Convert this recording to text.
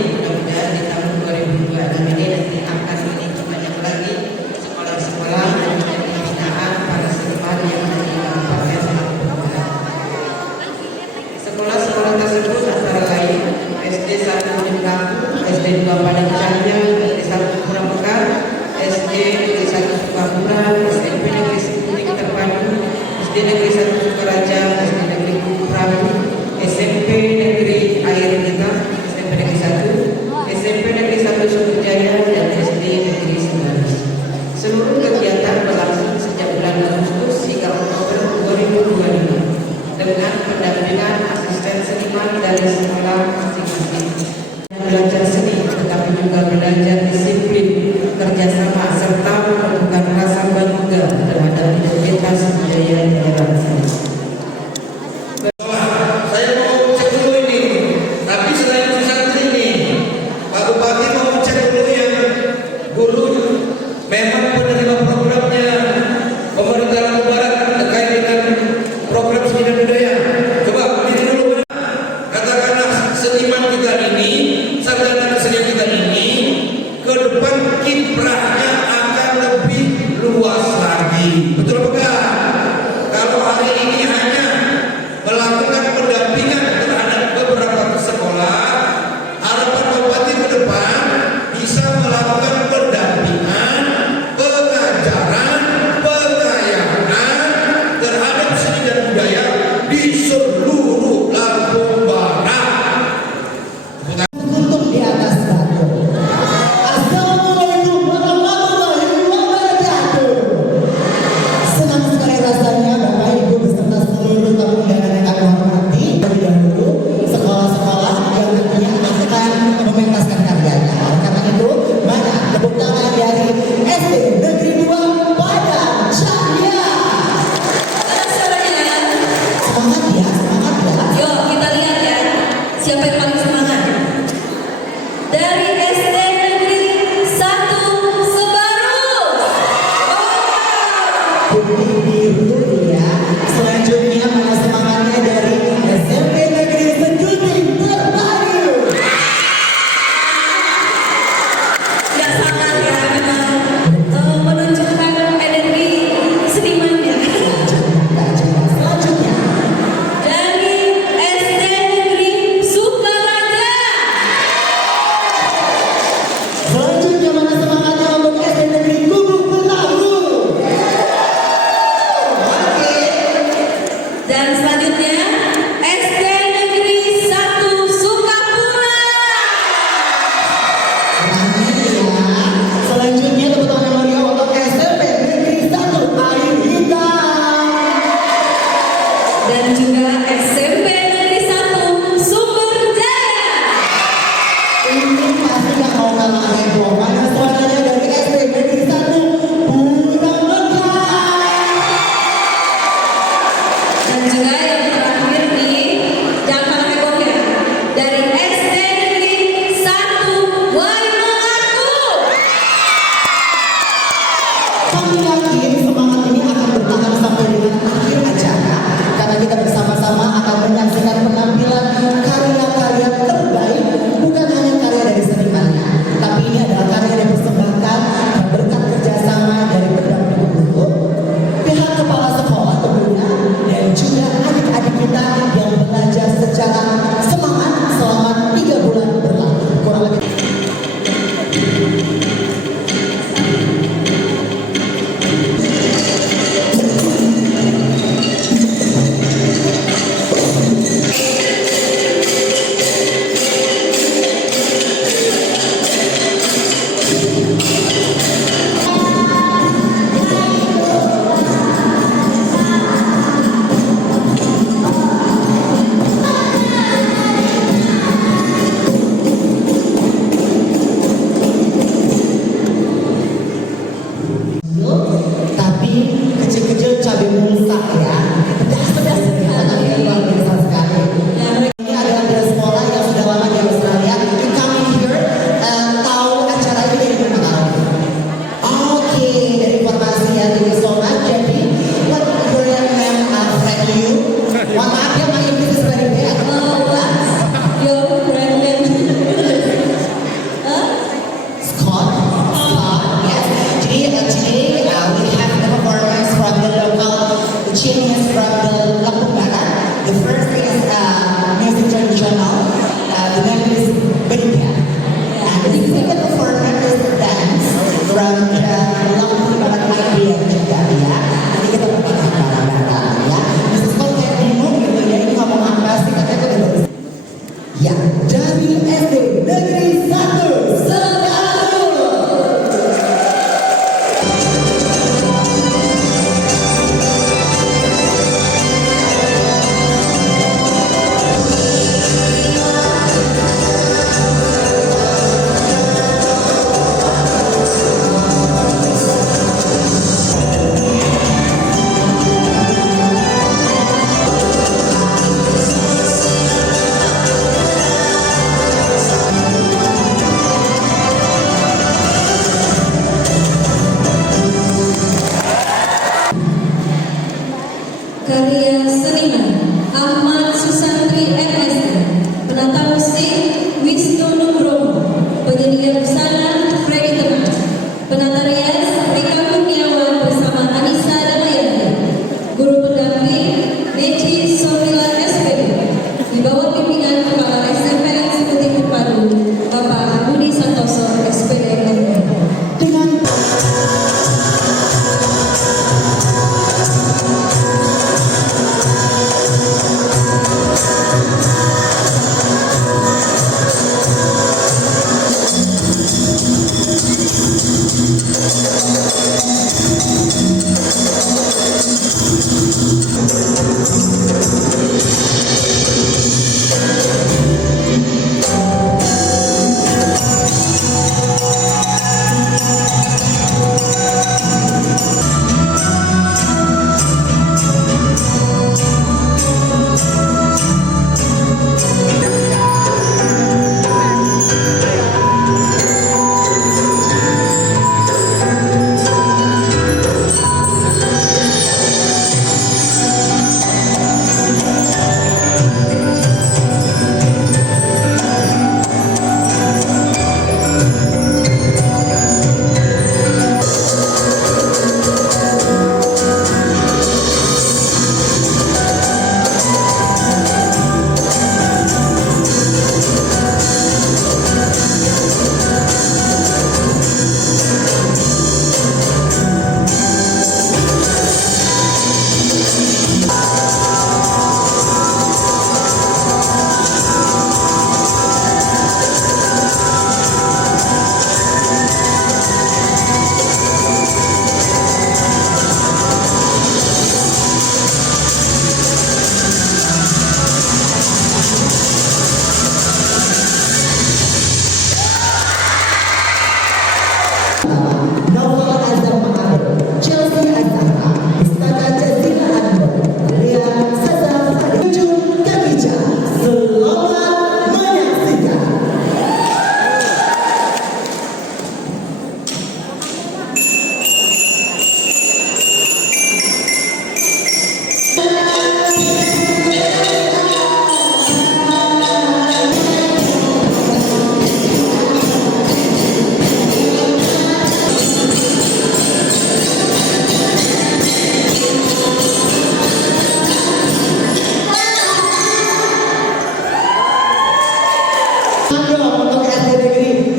mudah-mudahan di tahun 2026 ini nanti akan lebih banyak lagi sekolah-sekolah dan pembinaan para seniman yang ada di Kabupaten Lampung. Sekolah-sekolah tersebut antara lain SD 1 Jembrang, SD 2 Padang Cahaya, SD 1 Kurang Mekar, SD Negeri 1 Sukapura, SMP Negeri 10 Terpadu, SD Negeri 1 Sukaraja, SD Negeri Kuku Prabu, SMP Negeri Air Gita, SMP Negeri 1, SMP Negeri 1 Sumberjaya, dan SD Negeri 9. Seluruh kegiatan berlangsung sejak bulan Agustus hingga Oktober 2025 dengan pendampingan asisten seniman dari sekolah masing-masing. Belajar seni, tetapi juga belajar disiplin, kerjasama, serta menumbuhkan rasa bangga terhadap identitas budaya daerah seni. Saya mau cek dulu ini, tapi selain santri ini, Pak Bupati mau cek dulu yang guru memang penerima programnya pemerintah Lampung Barat terkait dengan program seni dan budaya. Coba ini dulu, katakanlah seniman kita ini, sarjana kesenian kita ini, ke depan kiprahnya akan lebih luas lagi. Betul apa enggak? Kalau hari ini hanya melakukan pendampingan terhadap beberapa sekolah, harapan Bupati ke depan bisa melakukan pendampingan, pengajaran, pengayaan terhadap seni dan budaya di seluruh Lampung Barat. Untuk di atas batu. Assalamualaikum warahmatullahi wabarakatuh. Senang sekali rasanya Bapak Ibu beserta seluruh tamu undangan yang kami hormati. Terlebih dahulu sekolah-sekolah yang tentunya akan mementaskan karyanya. Karena itu, mana tepuk tangan dari SD Negeri 2 Padang Cahaya. Semangat ya, semangat ya. Yuk kita lihat ya, siapa yang paling semangat. Dari SD Negeri 1 Sebarus. Putih biru ya. Selanjutnya mana semangatnya dari SMP Negeri Sejuting Terpadu. Nggak sangat ya, memang menunjukkan energi senimannya. Selanjutnya Dari SD Negeri Sukaraja. Selanjutnya mana semangatnya untuk SD Negeri Kubu Pelahu. Oke. Dan selanjutnya SD Negeri 1 Sukapura. Ya. Selanjutnya tepuk tangan yang meriah untuk SMP Negeri 1 Air Hitam. Dan juga SMP Negeri 1 Sumberjaya. Ini pasti gak mau kalah heboh. Mana suaranya dari SD Negeri 1 Kurang Mekar. Dan juga yang terakhir nih, jangan kalah hebohnya, dari SD Negeri 1 Waimangaku. Kami yakin semangat ini akan bertahan sampai dengan akhir acara karena kita bersama-sama akan menyaksikan penampilan karya-karya terbaik, bukan hanya karya dari senimannya, tapi ini adalah Negeri